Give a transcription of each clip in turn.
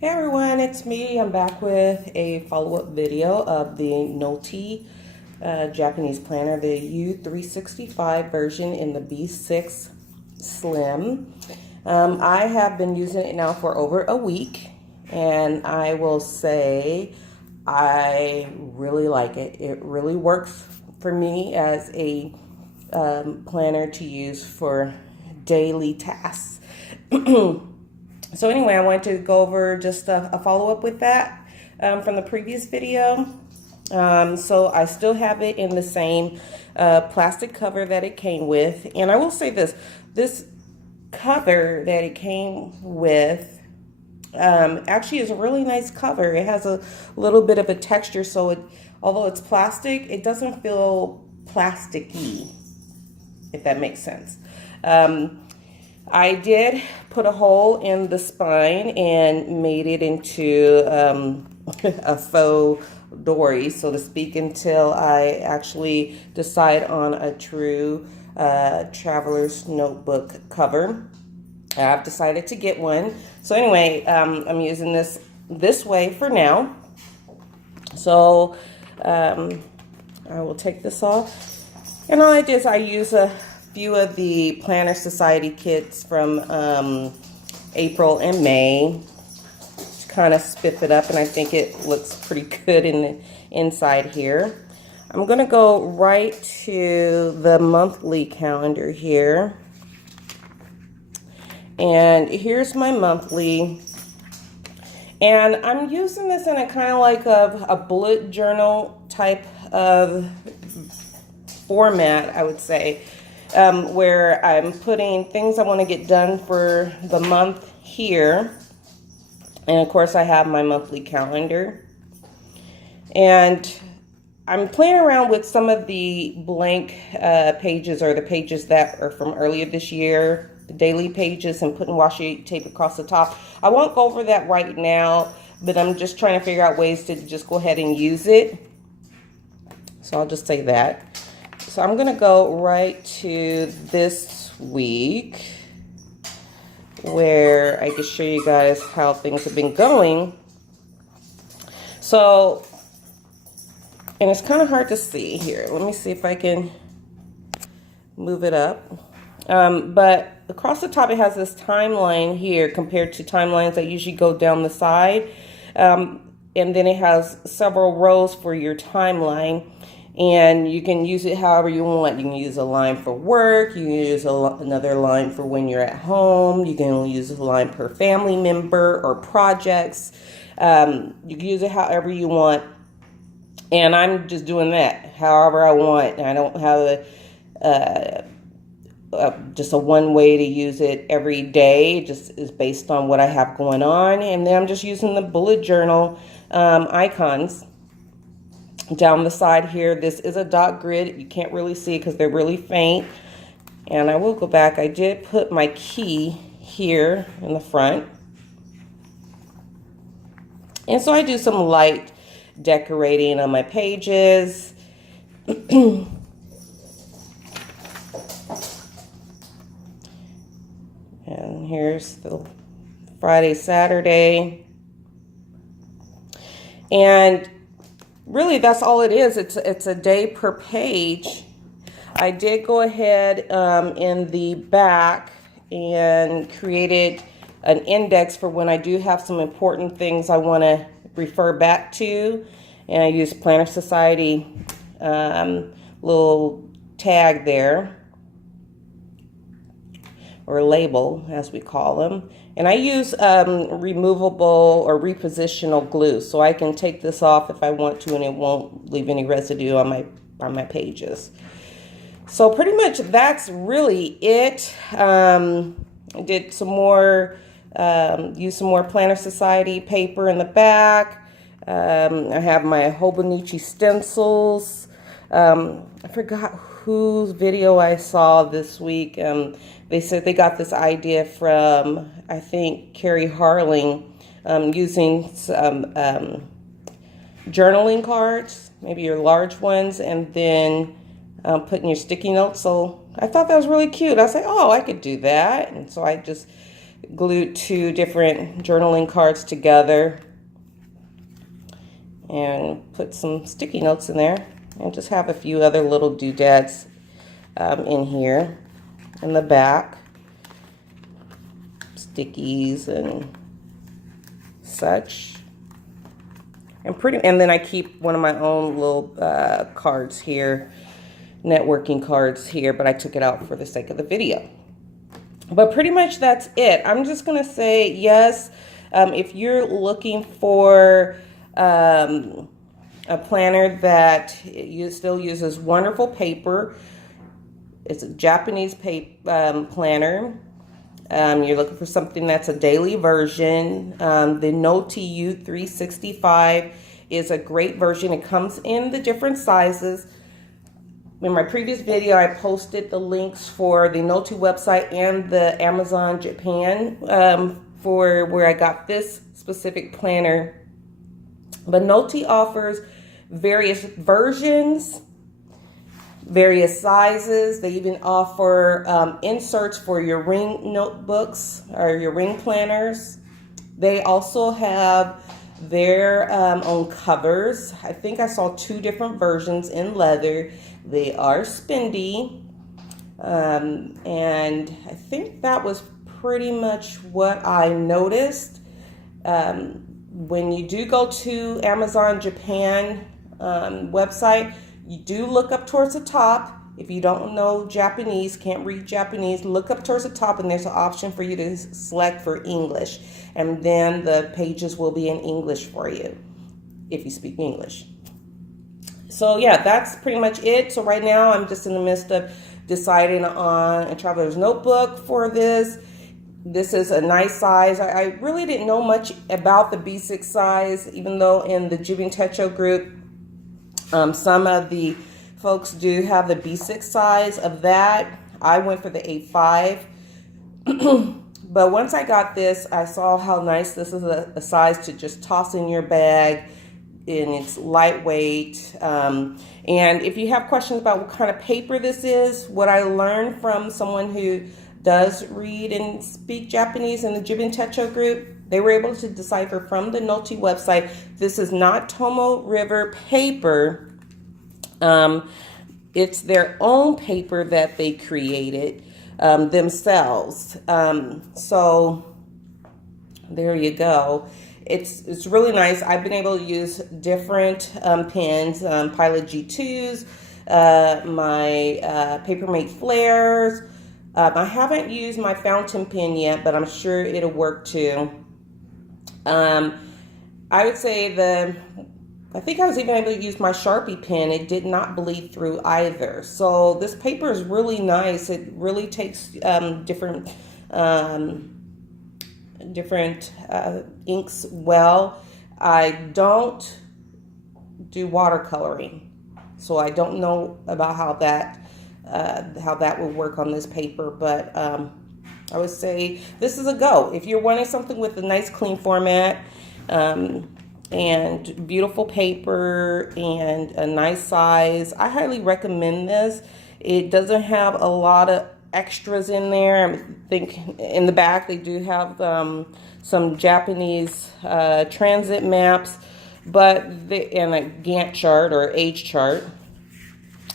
Hey everyone, it's me. I'm back with a follow-up video of the Nolty Japanese planner, the U365 version in the B6 Slim. I have been using it now for over a week, and I will say I really like it. It really works for me as a planner to use for daily tasks. So anyway, I wanted to go over just a follow-up with that from the previous video. So I still have it in the same plastic cover that it came with. And I will say this cover that it came with actually is a really nice cover. It has a little bit of a texture, so although it's plastic, it doesn't feel plasticky, if that makes sense. I did put a hole in the spine and made it into a faux dory, so to speak, until I actually decide on a true traveler's notebook cover. I've decided to get one. So anyway, I'm using this way for now. So I will take this off. And all I did is I use a few of the Planner Society kits from April and May to kind of spiff it up, and I think it looks pretty good in the inside here. I'm going to go right to the monthly calendar here, and here's my monthly, and I'm using this in a kind of like a bullet journal type of format, I would say. Where I'm putting things I want to get done for the month here. And of course I have my monthly calendar. And I'm playing around with some of the blank pages, or the pages that are from earlier this year, the daily pages, and putting washi tape across the top. I won't go over that right now, but I'm just trying to figure out ways to just go ahead and use it. So I'll just say that. So I'm going to go right to this week, where I can show you guys how things have been going. So, and it's kind of hard to see here. Let me see if I can move it up. But across the top, it has this timeline here compared to timelines that usually go down the side. And then it has several rows for your timeline. And you can use it however you want. You can use a line for work. You can use another line for when you're at home. You can use a line per family member or projects. You can use it however you want. And I'm just doing that however I want. I don't have just a one way to use it every day. It just is based on what I have going on. And then I'm just using the bullet journal icons down the side here. This is a dot grid. You can't really see because they're really faint. And I will go back. I did put my key here in the front. And so I do some light decorating on my pages. And here's the Friday, Saturday. And really, that's all it is. It's a day per page. I did go ahead in the back and created an index for when I do have some important things I want to refer back to. And I use Planner Society little tag there, or label as we call them. And I use removable or repositional glue, so I can take this off if I want to, and it won't leave any residue on my pages. So pretty much that's really it. I did some more, use some more Planner Society paper in the back. I have my Hobonichi stencils. I forgot whose video I saw this week. They said they got this idea from, I think, Carrie Harling, using some journaling cards, maybe your large ones, and then putting your sticky notes. So I thought that was really cute. I said, oh, I could do that. And so I just glued 2 different journaling cards together and put some sticky notes in there, and just have a few other little doodads in here in the back, stickies and such. And then I keep one of my own little cards here, networking cards here, but I took it out for the sake of the video. But pretty much that's it. I'm just gonna say yes, if you're looking for a planner that still uses wonderful paper, it's a Japanese planner. You're looking for something that's a daily version. The Nolty U365 is a great version. It comes in the different sizes. In my previous video, I posted the links for the Nolty website and the Amazon Japan for where I got this specific planner. But Nolty offers various versions, various sizes. They even offer inserts for your ring notebooks or your ring planners. They also have their own covers. I think I saw 2 different versions in leather. They are spendy. And I think that was pretty much what I noticed. When you do go to Amazon Japan website, you do look up towards the top. If you don't know Japanese, can't read Japanese, look up towards the top and there's an option for you to select for English. And then the pages will be in English for you if you speak English. So yeah, that's pretty much it. So right now I'm just in the midst of deciding on a traveler's notebook for this. This is a nice size. I really didn't know much about the B6 size, even though in the Jibin Techo group, some of the folks do have the B6 size of that. I went for the A5. But once I got this, I saw how nice this is a size to just toss in your bag, and it's lightweight. And if you have questions about what kind of paper this is, what I learned from someone who does read and speak Japanese in the Jibin Techo group, they were able to decipher from the Nolty website, this is not Tomoe River paper. It's their own paper that they created themselves. So there you go. It's really nice. I've been able to use different pens, Pilot G2s, my Papermate Flares. I haven't used my fountain pen yet, but I'm sure it'll work too. I would say I think I was even able to use my Sharpie pen. It did not bleed through either. So this paper is really nice. It really takes different inks well. I don't do watercoloring, so I don't know about how that will work on this paper, but I would say this is a go. If you're wanting something with a nice clean format and beautiful paper and a nice size, I highly recommend this. It doesn't have a lot of extras in there. I think in the back they do have some Japanese transit maps, and a Gantt chart or age chart.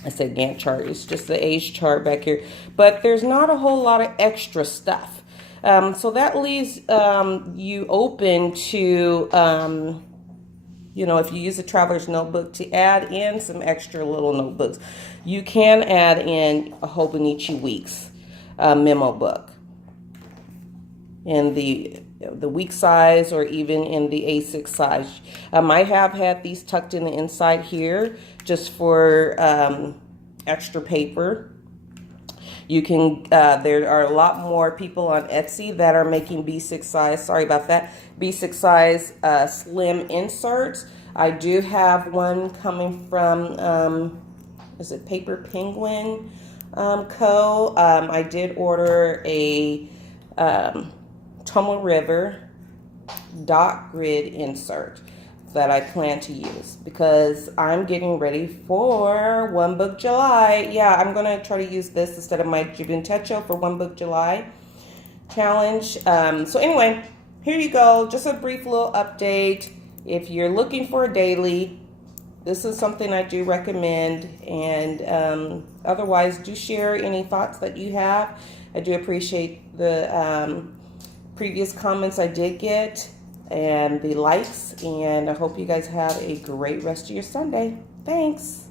I said Gantt chart, it's just the age chart back here. But there's not a whole lot of extra stuff. So that leaves you open to, if you use a traveler's notebook, to add in some extra little notebooks. You can add in a Hobonichi Weeks memo book in the week size or even in the A6 size. I have had these tucked in the inside here just for extra paper. You can, there are a lot more people on Etsy that are making B6 size, sorry about that, B6 size slim inserts. I do have one coming from, is it Paper Penguin Co. I did order a Tomoe River dot grid insert that I plan to use because I'm getting ready for One Book July. Yeah, I'm going to try to use this instead of my Jibin Techo for One Book July. challenge. So anyway, here you go. Just a brief little update. If you're looking for a daily, this is something I do recommend. And otherwise, do share any thoughts that you have. I do appreciate the previous comments I did get and the likes. And I hope you guys have a great rest of your Sunday. Thanks.